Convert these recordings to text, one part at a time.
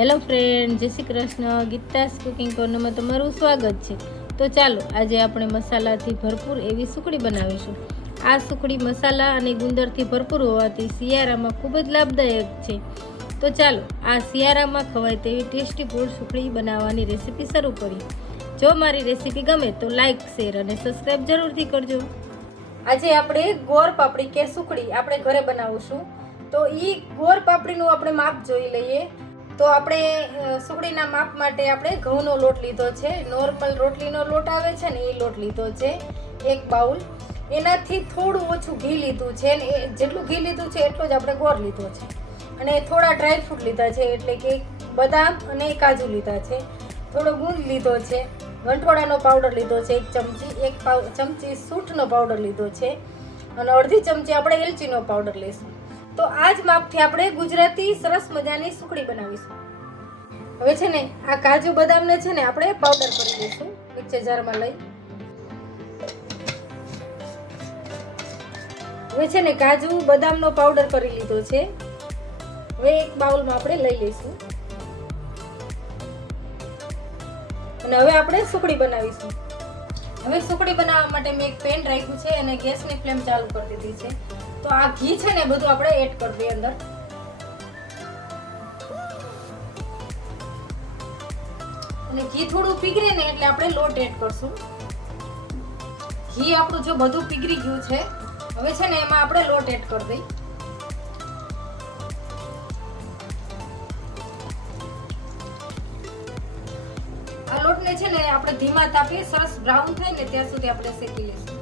Hello friend, જય Shri Krishna. Geeta's cooking કોર્નરમાં તમારું સ્વાગત છે. તો ચાલો આજે આપણે મસાલાથી ભરપૂર એવી સુખડી બનાવીશું. આ સુખડી મસાલા અને ગુંદરથી ભરપૂર હોવાથી શિયાળામાં ખૂબ જ લાભદાયક છે. તો ચાલો આ શિયાળામાં ખવાય તેવી ટેસ્ટી ફૂડ સુખડી બનાવવાની રેસીપી શરૂ કરીએ. જો મારી રેસીપી ગમે તો લાઈક, શેર અને સબસ્ક્રાઈબ જરૂરથી કરજો. આજે આપણે ગોળ પાપડી કે સુખડી આપણે ઘરે બનાવીશું. તો એ ગોળ પાપડીનું આપણે માપ જોઈ લઈએ. તો આપણે સુખડીના માપ માટે આપણે ઘઉંનો લોટ લીધો છે. નોર્મલ રોટલીનો લોટ આવે છે ને એ લોટ લીધો છે 1 બાઉલ. એનાથી થોડું ઓછું ઘી લીધું છે ને જેટલું ઘી લીધું છે એટલો જ આપણે ગોળ લીધો છે. અને થોડા ડ્રાય ફ્રૂટ લીધા છે, એટલે કે બદામ અને કાજુ લીધા છે. થોડો ગુંદ લીધો છે, ગંઠોડાનો પાવડર લીધો છે 1 ચમચી, 1 ચમચી સૂંઠનો પાવડર લીધો છે અને અડધી ચમચી આપણે એલચીનો પાવડર લઈશું. તો આ જ માપથી આપણે ગુજરાતી સરસ મજાની સુખડી બનાવીશું. હવે છે ને આ કાજુ બદામને છે ને આપણે પાવડર કરી લઈશું મિક્સર જારમાં લઈ. હવે છે ને કાજુ બદામનો પાવડર કરી લીધો છે. હવે એક બાઉલમાં આપણે લઈ લઈશું અને હવે આપણે સુખડી બનાવીશું. હવે સુખડી બનાવવા માટે મેં એક પેન રાખ્યું છે અને ગેસની ફ્લેમ ચાલુ કરી દીધી છે. તો આ ઘી છે ને બધું આપણે એડ કરી દઈએ અંદર. અને ઘી થોડું પીગળે ને એટલે આપણે લોટ એડ કરશું. ઘી આપણું જો બધું પીગળી ગયું છે, હવે છે ને એમાં આપણે લોટ એડ કરી દઈએ. આ લોટને છે ને આપણે ધીમા તાપે સરસ બ્રાઉન થાય ને ત્યાં સુધી આપણે શેકી લઈશું.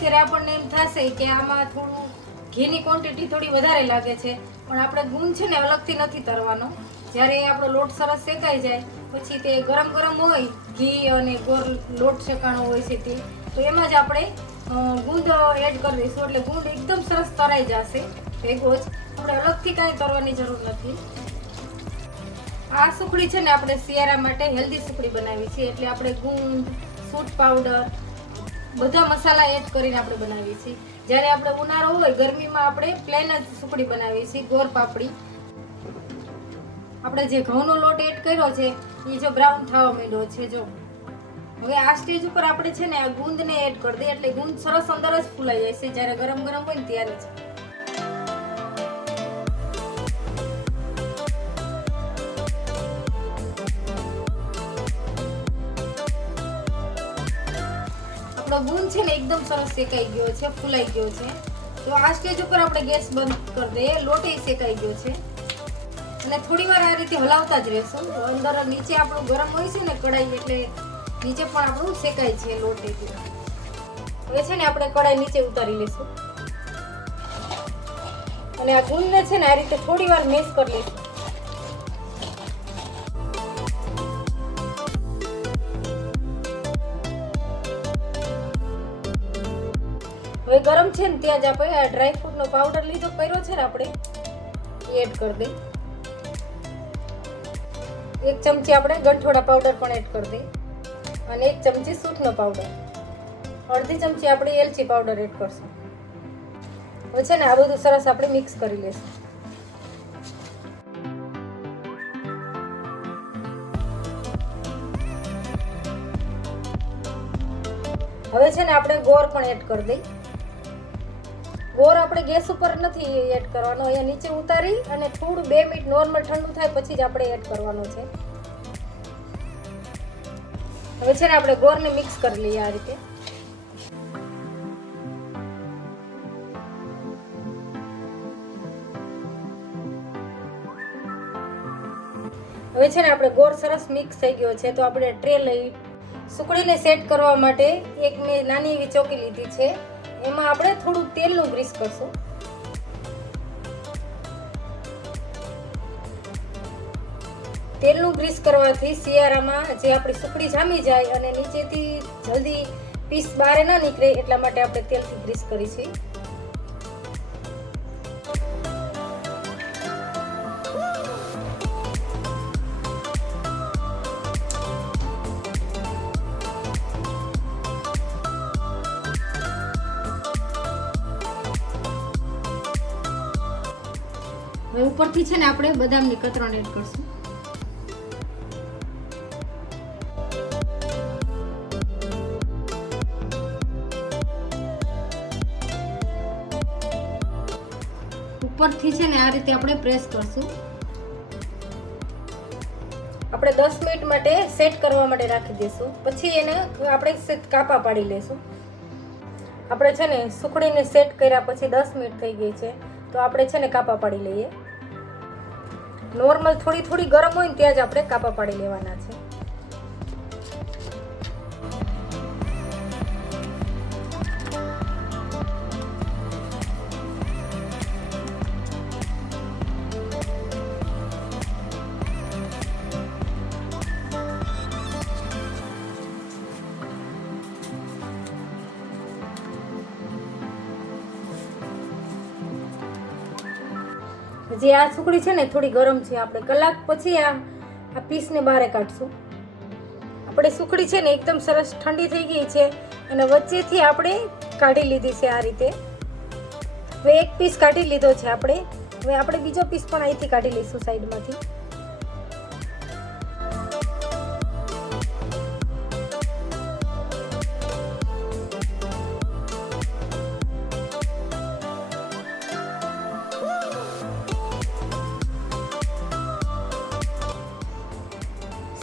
અત્યારે આપણને એમ થશે કે આમાં થોડું ઘીની ક્વોન્ટિટી થોડી વધારે લાગે છે, પણ આપણે ગુંદ છે ને અલગથી નથી તરવાનો. જ્યારે આપણો લોટ સરસ શેકાઈ જાય પછી તે ગરમ ગરમ હોય, ઘી અને ગોળ લોટ શેકાણો હોય છે તે, તો એમાં જ આપણે ગુંદ એડ કરી દઈશું. એટલે ગુંદ એકદમ સરસ તરાઈ જશે ભેગો જ. આપણે અલગથી કાંઈ તરવાની જરૂર નથી. આ સુખડી છે ને આપણે શિયાળા માટે હેલ્ધી સુખડી બનાવી છે. એટલે આપણે ગુંદ, સૂંઠ પાવડર બધા મસાલા એડ કરીને આપણે બનાવીએ છીએ. જ્યારે આપણે ઉનાળો હોય ગરમીમાં આપણે પ્લેન જ સુખડી બનાવીએ છીએ ગોળ પાપડી. આપણે જે ઘઉંનો લોટ એડ કર્યો છે એ જો બ્રાઉન થવા માંડ્યો છે. જો હવે આ સ્ટેજ ઉપર આપણે છે ને આ ગુંદને એડ કરી દઈએ એટલે ગુંદ સરસ અંદર જ ફૂલાઈ જાય છે જ્યારે ગરમ ગરમ હોય ને ત્યારે જ. ગુંદ છે ને એકદમ સરસ શેકાઈ ગયો છે, ફૂલાઈ ગયો છે. તો આ સ્ટેજ ઉપર આપણે ગેસ બંધ કરી દઈએ. લોટ એ શેકાઈ ગયો છે અને થોડી વાર આ રીતે હલાવતા જ રહેશું. અંદર નીચે આપણું ગરમ હોય છે ને કડાઈ, એટલે નીચે પણ આપણું શેકાય છે લોટ. હવે છે ને આપણે કડાઈ નીચે ઉતારી લઈશું અને આ ગુંદને છે ને આ રીતે થોડી વાર મેશ કરી લઈશું. હવે ગરમ છે ને ત્યાં જ આપણે આ ડ્રાય ફ્રૂટનો પાવડર લીધો કર્યો છે ને આપણે એ એડ કરી દઈએ. 1 ચમચી આપણે ગંઠોડા પાવડર પણ એડ કરી દઈએ અને 1 ચમચી સૂંઠનો પાવડર, અડધી ચમચી આપણે એલચી પાવડર એડ કરશું. હવે છે ને આ બધું સરસ આપણે મિક્સ કરી લઈશું. હવે છે ને આપણે ગોળ પણ એડ કરી દઈએ. ગોળ આપણે ગેસ ઉપર નથી એડ કરવાનો, અહીંયા નીચે ઉતારી અને થોડું 2 મિનિટ નોર્મલ ઠંડુ થાય પછી જ આપણે એડ કરવાનો છે. હવે છે ને આપણે ગોળને મિક્સ કરી લઈએ આ રીતે. હવે છે ને આપણે ગોળ સરસ મિક્સ થઈ ગયો છે. તો આપણે ટ્રે લઈ સુખડીને સેટ કરવા માટે એક મેં નાની એવી ચોકી લીધી છે. એમાં આપણે થોડું તેલનું ગ્રીસ કરશું. તેલનું ગ્રીસ કરવાથી શિયાળામાં જે આપણી સુખડી જામી જાય અને નીચેથી જલ્દી પીસ બહાર ન નીકળે એટલા માટે આપણે તેલથી ગ્રીસ કરી છે. હવે ઉપરથી છે ને આપણે બદામની કતરણ એડ કરશું. ઉપરથી છે ને આ રીતે આપણે પ્રેસ કરશું. આપણે 10 મિનિટ માટે સેટ કરવા માટે રાખી દઈશું. પછી એને આપણે કાપા પાડી લઈશું. આપણે છે ને સુખડીને સેટ કર્યા પછી 10 મિનિટ થઈ ગઈ છે, તો આપણે છે ને કાપા પાડી લઈએ. નોર્મલ થોડી ગરમ હોય ને ત્યાં જ આપણે કાપા પાડી લેવાના છે. જે આ સુખડી છે ને થોડી ગરમ છે, આપણે કલાક પછી આ પીસને બહાર કાઢશું. આપણે સુખડી છે ને એકદમ સરસ ઠંડી થઈ ગઈ છે અને વચ્ચેથી આપણે કાઢી લીધી છે આ રીતે. હવે એક પીસ કાઢી લીધો છે આપણે. હવે આપણે બીજો પીસ પણ અહીંથી કાઢી લઈશું સાઈડમાંથી.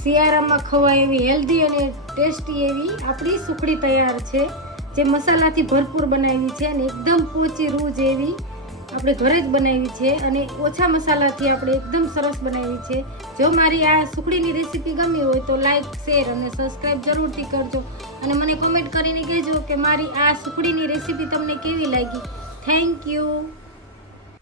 શિયાળામાં ખવાય એવી હેલ્ધી અને ટેસ્ટી એવી આપણી સુખડી તૈયાર છે, જે મસાલાથી ભરપૂર બનાવી છે અને એકદમ પોચી રૂ જેવી આપણે ઘરે જ બનાવી છે અને ઓછા મસાલાથી આપણે એકદમ સરસ બનાવી છે. જો મારી આ સુખડીની રેસીપી ગમી હોય તો લાઈક, શેર અને સબસ્ક્રાઈબ જરૂરથી કરજો અને મને કોમેન્ટ કરીને કહેજો કે મારી આ સુખડીની રેસીપી તમને કેવી લાગી. Thank you.